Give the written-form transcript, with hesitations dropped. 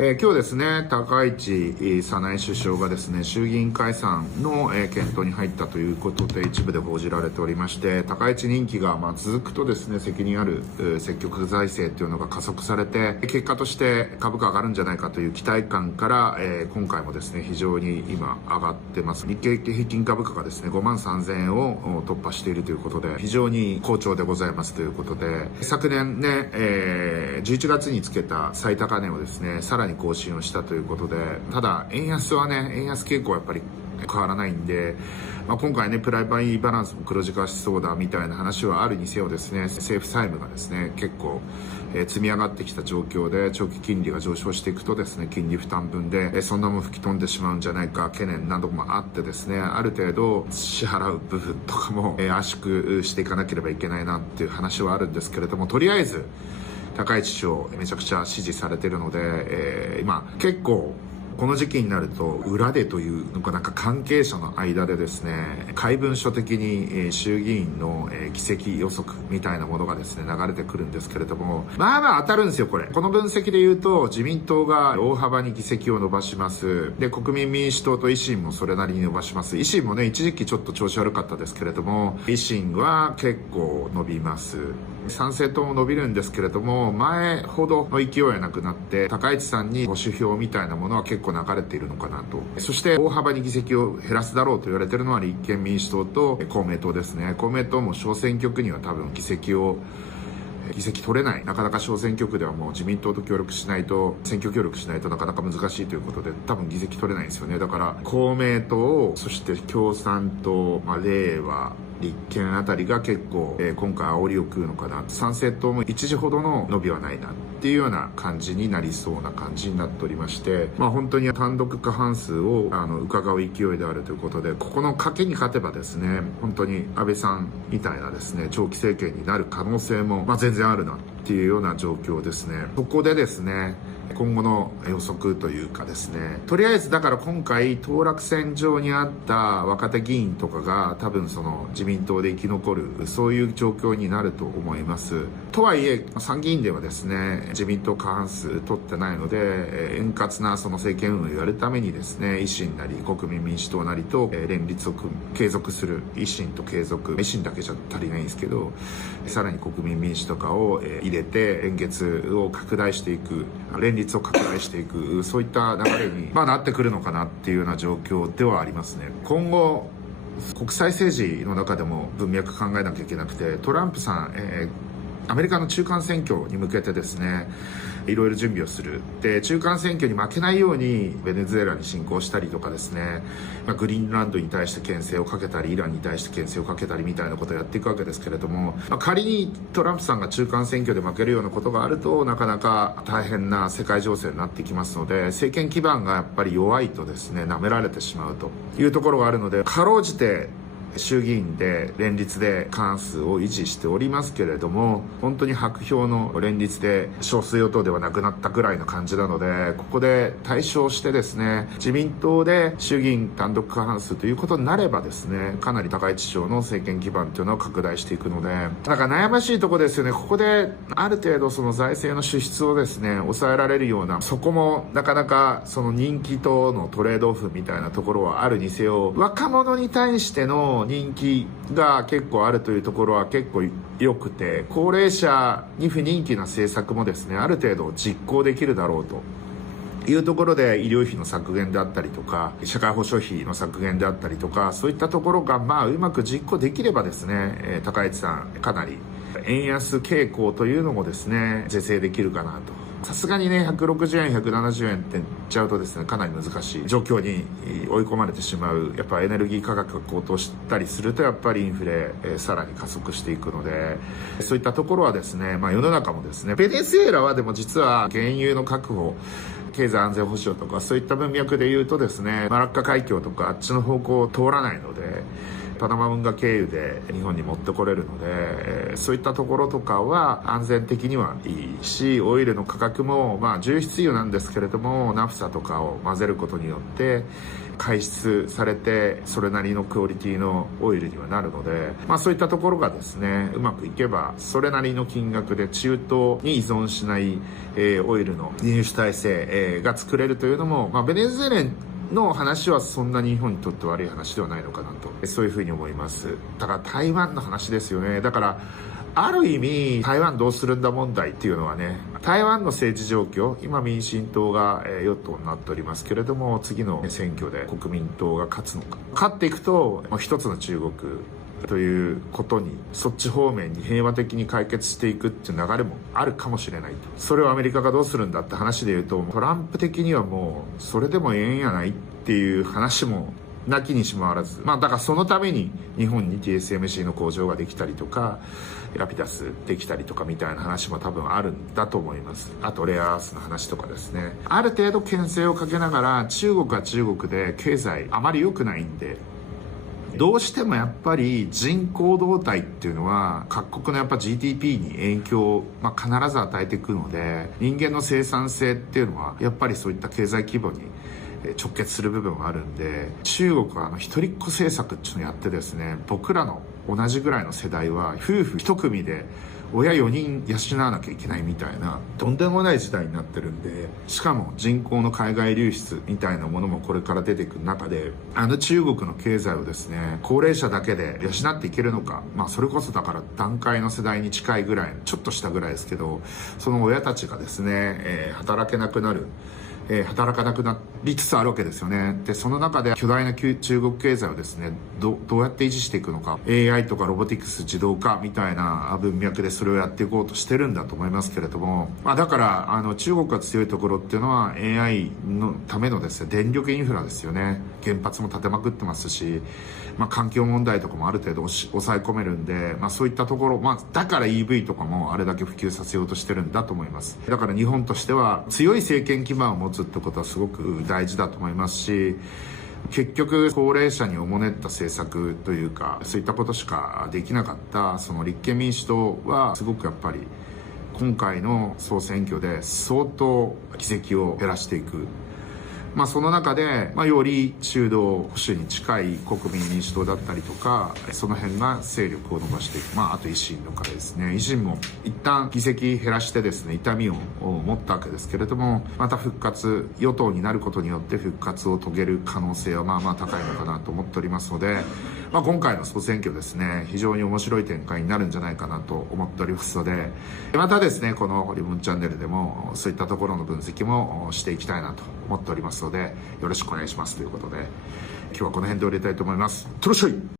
今日ですね、高市早苗首相がですね、衆議院解散の、検討に入ったということで一部で報じられておりまして、高市任期が続くとですね、責任ある積極財政というのが加速されて、結果として株価上がるんじゃないかという期待感から、今回もですね、非常に今上がってます。日経平均株価がですね、53,000円を突破しているということで、非常に好調でございますということで、昨年ね、11月につけた最高値をですね、さらに更新をしたということで、ただ円安はね、円安傾向はやっぱり変わらないんで、今回ね、プライマリーバランスも黒字化しそうだみたいな話はあるにせよですね、政府債務がですね、結構、積み上がってきた状況で、長期金利が上昇していくとですね、金利負担分で、そんなもん吹き飛んでしまうんじゃないか懸念などもあってですね、ある程度支払う部分とかも、圧縮していかなければいけないなっていう話はあるんですけれども、とりあえず高市首相めちゃくちゃ支持されてるので、今結構この時期になると裏でというのか、なんか関係者の間でですね、怪文書的に衆議院の議席予測みたいなものがですね、流れてくるんですけれども、当たるんですよ、これ。この分析で言うと、自民党が大幅に議席を伸ばします。で、国民民主党と維新もそれなりに伸ばします。維新もね、一時期ちょっと調子悪かったですけれども、維新は結構伸びます。参政党も伸びるんですけれども、前ほどの勢いはなくなって、高市さんに保守票みたいなものは結構流れているのかなと。そして大幅に議席を減らすだろうと言われているのは立憲民主党と公明党ですね。公明党も小選挙区には多分議席取れない。なかなか小選挙区ではもう自民党と選挙協力しないとなかなか難しいということで、多分議席取れないんですよね。だから公明党、そして共産党、れいわ、立憲あたりが結構、今回煽りを食うのかな。参政党も一時ほどの伸びはないなっていうような感じになりそうな感じになっておりまして、本当に単独過半数を伺う勢いであるということで、ここの賭けに勝てばですね、本当に安倍さんみたいなですね、長期政権になる可能性も、全然あるなっていうような状況ですね。そこでですね、今後の予測というかですね、とりあえずだから今回当落線上にあった若手議員とかが多分その自民党で生き残る、そういう状況になると思います。とはいえ参議院ではですね、自民党過半数取ってないので、円滑なその政権運営をやるためにですね、維新なり国民民主党なりと連立を継続する。維新だけじゃ足りないんですけど、さらに国民民主とかを入れて連立を拡大していく、連立を拡大していく、そういった流れに、なってくるのかなっていうような状況ではありますね。今後国際政治の中でも文脈考えなきゃいけなくて、トランプさん、アメリカの中間選挙に向けてですね、いろいろ準備をする。で、中間選挙に負けないようにベネズエラに侵攻したりとかですね、グリーンランドに対して牽制をかけたり、イランに対して牽制をかけたりみたいなことをやっていくわけですけれども、仮にトランプさんが中間選挙で負けるようなことがあると、なかなか大変な世界情勢になってきますので、政権基盤がやっぱり弱いとですね、舐められてしまうというところがあるので、かろうじて衆議院で連立で過半数を維持しておりますけれども、本当に白票の連立で少数与党ではなくなったぐらいの感じなので、ここで対象してですね、自民党で衆議院単独過半数ということになればですね、かなり高市首相の政権基盤というのを拡大していくので、だから悩ましいところですよね。ここである程度その財政の支出をですね、抑えられるような、そこもなかなかその人気とのトレードオフみたいなところはあるにせよ、若者に対しての人気が結構あるというところは結構良くて、高齢者に不人気な政策もですね、ある程度実行できるだろうというところで、医療費の削減であったりとか、社会保障費の削減であったりとか、そういったところがうまく実行できればですね、高市さんかなり円安傾向というのもですね、是正できるかなと。さすがにね、160円、170円って言っちゃうとですね、かなり難しい状況に追い込まれてしまう。やっぱエネルギー価格が高騰したりすると、やっぱりインフレ、さらに加速していくので、そういったところはですね、世の中もですね、ベネズエラはでも実は原油の確保、経済安全保障とかそういった文脈で言うとですね、マラッカ海峡とかあっちの方向を通らないので、パナマ運河経由で日本に持ってこれるので、そういったところとかは安全的にはいいし、オイルの価格も重質油なんですけれども、ナフサとかを混ぜることによって排出されて、それなりのクオリティのオイルにはなるので、そういったところがですね、うまくいけばそれなりの金額で中東に依存しない、オイルの輸出体制、が作れるというのも、ベネズエラの話はそんなに日本にとって悪い話ではないのかなと、そういうふうに思います。だから台湾の話ですよね。だからある意味台湾どうするんだ問題っていうのはね、台湾の政治状況、今民進党が与党になっておりますけれども、次の選挙で国民党が勝つのか、勝っていくと一つの中国ということに、そっち方面に平和的に解決していくっていう流れもあるかもしれないと。それをアメリカがどうするんだって話で言うと、トランプ的にはもうそれでもええんやないっていう話もなきにしもあらず、だからそのために日本に TSMC の工場ができたりとか、ラピダスできたりとかみたいな話も多分あるんだと思います。あとレアアースの話とかですね。ある程度牽制をかけながら、中国は中国で経済あまり良くないんで、どうしてもやっぱり人口動態っていうのは各国のやっぱ GDP に影響を、必ず与えていくので、人間の生産性っていうのはやっぱりそういった経済規模に直結する部分はあるんで、中国は一人っ子政策っていうのをやってですね、僕らの同じぐらいの世代は夫婦一組で親4人養わなきゃいけないみたいな、とんでもない時代になってるんで、しかも人口の海外流出みたいなものもこれから出てくる中で、中国の経済をですね、高齢者だけで養っていけるのか、それこそだから団塊の世代に近いぐらい、ちょっとしたぐらいですけど、その親たちがですね、働かなくなりつつあるわけですよね。で、その中で巨大な中国経済をですね、どうやって維持していくのか、AI とかロボティクス、自動化みたいな文脈でそれをやっていこうとしてるんだと思いますけれども、だから中国が強いところっていうのは AI のためのですね、電力インフラですよね。原発も建てまくってますし、環境問題とかもある程度抑え込めるんで、そういったところ、だから EV とかもあれだけ普及させようとしてるんだと思います。だから日本としては強い政権基盤を持つってことはすごく大事だと思いますし、結局高齢者におもねった政策というか、そういったことしかできなかったその立憲民主党はすごくやっぱり今回の総選挙で相当議席を減らしていく。その中で、より中道保守に近い国民民主党だったりとか、その辺が勢力を伸ばしていく。あと維新の会ですね。維新も一旦議席減らしてですね、痛みを持ったわけですけれども、また復活、与党になることによって復活を遂げる可能性は高いのかなと思っておりますので、今回の総選挙ですね、非常に面白い展開になるんじゃないかなと思っておりますので、またですね、このホリモンチャンネルでもそういったところの分析もしていきたいなと思っておりますので、よろしくお願いしますということで、今日はこの辺で終わりたいと思います。とろっしゃい。